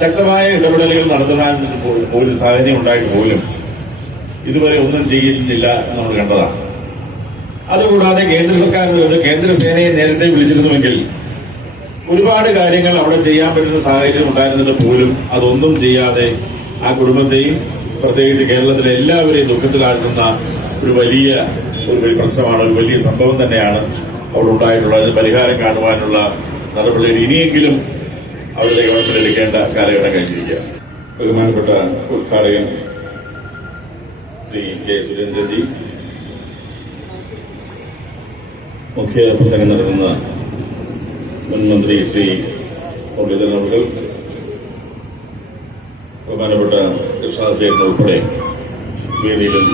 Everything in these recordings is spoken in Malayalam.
ശക്തമായ ഇടപെടലുകൾ നടത്താൻ പോലും സാഹചര്യം ഉണ്ടായിട്ട് പോലും ഇതുവരെ ഒന്നും ചെയ്യുന്നില്ല എന്ന് നമ്മൾ കണ്ടതാണ്. അതുകൂടാതെ കേന്ദ്ര സർക്കാർ കേന്ദ്ര സേനയെ നേരത്തെ വിളിച്ചിരുന്നുവെങ്കിൽ ഒരുപാട് കാര്യങ്ങൾ അവിടെ ചെയ്യാൻ പറ്റുന്ന സാഹചര്യം ഉണ്ടായിരുന്നിട്ട് പോലും അതൊന്നും ചെയ്യാതെ ആ കുടുംബത്തെയും പ്രത്യേകിച്ച് കേരളത്തിലെ എല്ലാവരെയും ദുഃഖത്തിലാഴ്ത്തുന്ന ഒരു വലിയ പ്രശ്നമാണ്, ഒരു വലിയ സംഭവം തന്നെയാണ് അവിടെ ഉണ്ടായിട്ടുള്ളത്. അതിന് പരിഹാരം കാണുവാനുള്ള നടപടികൾ ഇനിയെങ്കിലും അവരുടെ ഗവൺമെന്റ് എടുക്കേണ്ട കാലഘട്ടം കഴിഞ്ഞിരിക്കുക. ബഹുമാനപ്പെട്ട ഉദ്ഘാടകൻ ശ്രീ കെ സുരേന്ദ്രൻജി, മുഖ്യ പ്രസംഗം നടത്തുന്ന മുൻ മന്ത്രി ശ്രീ മുരളീധരൻ അവർ, ബഹുമാനപ്പെട്ട കൃഷ്ണദാസ് ചേട്ടൻ ഉൾപ്പെടെ വേദിയിലും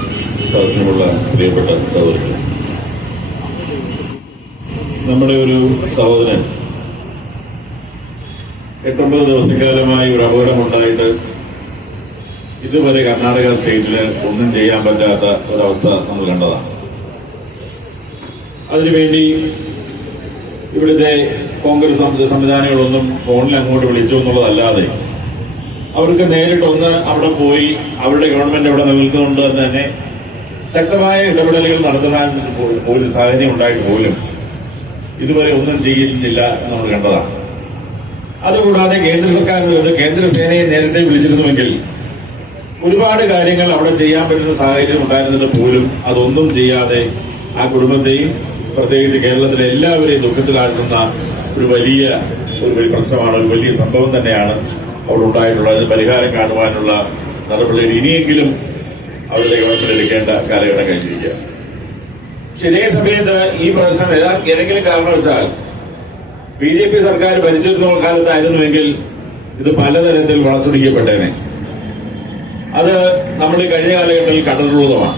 സദസ്സിനുമുള്ള പ്രിയപ്പെട്ട സഹോദരങ്ങൾ, നമ്മുടെ ഒരു സഹോദരൻ 8-9 ദിവസക്കാലമായി ഒരു അപകടമുണ്ടായിട്ട് ഇതുവരെ കർണാടക സ്റ്റേറ്റിന് ഒന്നും ചെയ്യാൻ പറ്റാത്ത ഒരവസ്ഥ നമ്മൾ കണ്ടതാണ്. അതിനുവേണ്ടി ഇവിടുത്തെ കോൺഗ്രസ് സംവിധാനങ്ങളൊന്നും ഫോണിൽ അങ്ങോട്ട് വിളിച്ചു എന്നുള്ളതല്ലാതെ അവർക്ക് നേരിട്ടൊന്ന് അവിടെ പോയി അവരുടെ ഗവൺമെന്റ് അവിടെ നിൽക്കുന്നുണ്ട് തന്നെ ശക്തമായ ഇടപെടലുകൾ നടത്താൻ പോലും സാഹചര്യം ഉണ്ടായിട്ട് പോലും ഇതുവരെ ഒന്നും ചെയ്യുന്നില്ല എന്ന് നമ്മൾ കണ്ടതാണ്. അതുകൂടാതെ കേന്ദ്ര സർക്കാർ കേന്ദ്ര സേനയെ നേരത്തെ വിളിച്ചിരുന്നുവെങ്കിൽ ഒരുപാട് കാര്യങ്ങൾ അവിടെ ചെയ്യാൻ പറ്റുന്ന സാഹചര്യം ഉണ്ടായിരുന്നിട്ട് പോലും അതൊന്നും ചെയ്യാതെ ആ കുടുംബത്തെയും പ്രത്യേകിച്ച് കേരളത്തിലെ എല്ലാവരെയും ദുഃഖത്തിലാഴ്ത്തുന്ന ഒരു വലിയ പ്രശ്നമാണ്, ഒരു വലിയ സംഭവം തന്നെയാണ് അവിടെ ഉണ്ടായിട്ടുള്ളത്. അതിന് പരിഹാരം കാണുവാനുള്ള നടപടികൾ ഇനിയെങ്കിലും അവരുടെ ഗവൺമെന്റ് എടുക്കേണ്ട കാലഘട്ടം കഴിഞ്ഞിരിക്കുക. പക്ഷെ ഇതേ സമയത്ത് ഈ പ്രശ്നം ഏതെങ്കിലും കാരണവശാൽ BJP സർക്കാർ ഭരിച്ചിരുന്ന കാലത്തായിരുന്നുവെങ്കിൽ ഇത് പലതരത്തിൽ വളച്ചൊടിക്കപ്പെട്ടേനെ. അത് നമ്മൾ കഴിഞ്ഞ കാലഘട്ടത്തിൽ കണ്ടിട്ടുള്ളതുമാണ്.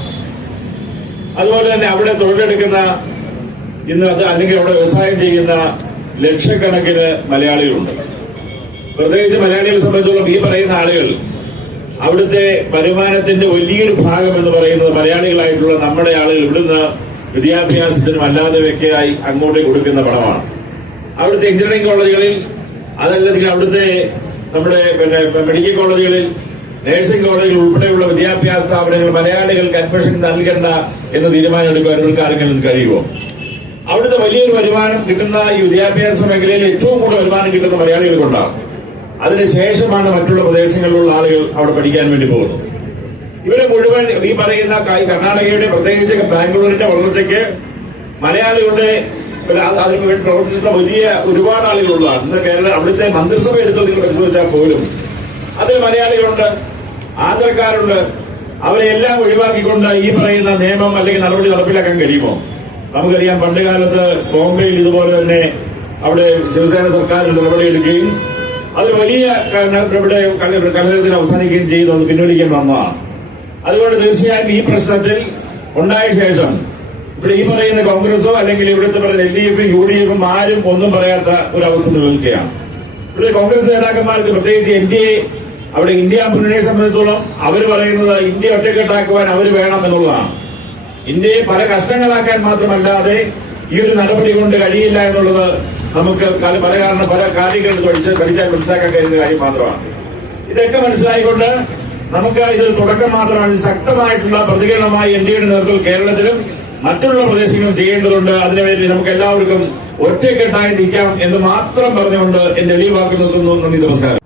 അതുപോലെ തന്നെ അവിടെ തൊഴിലെടുക്കുന്ന ഇന്ന് അല്ലെങ്കിൽ അവിടെ വ്യവസായം ചെയ്യുന്ന ലക്ഷക്കണക്കിന് മലയാളികളുണ്ട്. പ്രത്യേകിച്ച് മലയാളികളെ സംബന്ധിച്ചോളം ഈ പറയുന്ന ആളുകൾ അവിടുത്തെ വരുമാനത്തിന്റെ വലിയൊരു ഭാഗം എന്ന് പറയുന്നത് മലയാളികളായിട്ടുള്ള നമ്മുടെ ആളുകൾ ഇവിടുന്ന് വിദ്യാഭ്യാസത്തിനും അല്ലാതെ വെക്കായി അങ്ങോട്ട് കൊടുക്കുന്ന പണമാണ്. അവിടുത്തെ എഞ്ചിനീയറിംഗ് കോളേജുകളിൽ, അതല്ലെങ്കിൽ അവിടുത്തെ നമ്മുടെ മെഡിക്കൽ കോളേജുകളിൽ, നഴ്സിംഗ് കോളേജുകൾ ഉൾപ്പെടെയുള്ള വിദ്യാഭ്യാസ സ്ഥാപനങ്ങൾ മലയാളികൾക്ക് അഡ്മിഷൻ നൽകണ്ട എന്ന് തീരുമാനമെടുക്കുവാൻ ഇവർക്ക് ആരെങ്കിലും കഴിയുമോ? അവിടുത്തെ വലിയൊരു വരുമാനം കിട്ടുന്ന ഈ വിദ്യാഭ്യാസ മേഖലയിൽ ഏറ്റവും കൂടുതൽ വരുമാനം കിട്ടുന്ന മലയാളികൾക്കുണ്ടാകും. അതിനുശേഷമാണ് മറ്റുള്ള പ്രദേശങ്ങളിലുള്ള ആളുകൾ അവിടെ പഠിക്കാൻ വേണ്ടി പോകുന്നത്. ഇവരെ മുഴുവൻ ഈ പറയുന്ന കർണാടകയുടെ പ്രത്യേകിച്ച് ബാംഗ്ലൂരിന്റെ വളർച്ചയ്ക്ക് മലയാളികളുടെ അതിന് വേണ്ടി പ്രവർത്തിച്ചിട്ടുള്ള വലിയ ഒരുപാട് ആളുകളുള്ളതാണ്. ഇന്ന് കേരളം അവിടുത്തെ മന്ത്രിസഭ എടുത്ത് നിങ്ങൾ പരിശോധിച്ചാൽ പോലും അതിൽ മലയാളികളുണ്ട്, ആന്ധ്രക്കാരുണ്ട്. അവരെ എല്ലാം ഒഴിവാക്കിക്കൊണ്ട് ഈ പറയുന്ന നിയമം അല്ലെങ്കിൽ നടപടി നടപ്പിലാക്കാൻ കഴിയുമോ? നമുക്കറിയാം, പണ്ട് കാലത്ത് ബോംബെയിൽ ഇതുപോലെ തന്നെ അവിടെ ശിവസേന സർക്കാർ നടപടിയെടുക്കുകയും അത് വലിയ ഇവിടെ കലഹത്തിന് അവസാനിക്കുകയും ചെയ്തു, അത് പിൻവലിക്കാൻ വന്നതാണ്. അതുകൊണ്ട് തീർച്ചയായും ഈ പ്രശ്നത്തിൽ ഉണ്ടായ ശേഷം ഇവിടെ ഈ പറയുന്ന കോൺഗ്രസോ അല്ലെങ്കിൽ ഇവിടുത്തെ പറയുന്ന LDF, UDF ആരും ഒന്നും പറയാത്ത ഒരവസ്ഥ നിലനിൽക്കുകയാണ്. ഇവിടെ കോൺഗ്രസ് നേതാക്കന്മാർക്ക് പ്രത്യേകിച്ച് NDA അവിടെ ഇന്ത്യ മുന്നണിയെ സംബന്ധിച്ചോളം അവർ പറയുന്നത് ഇന്ത്യ ഒറ്റക്കെട്ടാക്കുവാൻ അവർ വേണം എന്നുള്ളതാണ്. ഇന്ത്യയെ പല കഷ്ടങ്ങളാക്കാൻ മാത്രമല്ലാതെ ഈ ഒരു നടപടി കൊണ്ട് കഴിയില്ല എന്നുള്ളത് നമുക്ക് പല കാര്യങ്ങൾ പഠിച്ചാൽ മനസ്സിലാക്കാൻ കഴിയുന്ന കാര്യം മാത്രമാണ്. ഇതൊക്കെ മനസ്സിലായിക്കൊണ്ട് നമുക്ക് ഇതൊരു തുടക്കം മാത്രമാണ്. ശക്തമായിട്ടുള്ള പ്രതികരണമായി NDAയുടെ നേതൃത്വത്തിൽ കേരളത്തിലും മറ്റുള്ള പ്രദേശങ്ങളും ചെയ്യേണ്ടതുണ്ട്. അതിനുവേണ്ടി നമുക്ക് എല്ലാവർക്കും ഒറ്റക്കെട്ടായി നിൽക്കാം എന്ന് മാത്രം പറഞ്ഞുകൊണ്ട് എന്റെ എളിയ വാക്ക് നിർത്തുന്നു. നന്ദി, നമസ്കാരം.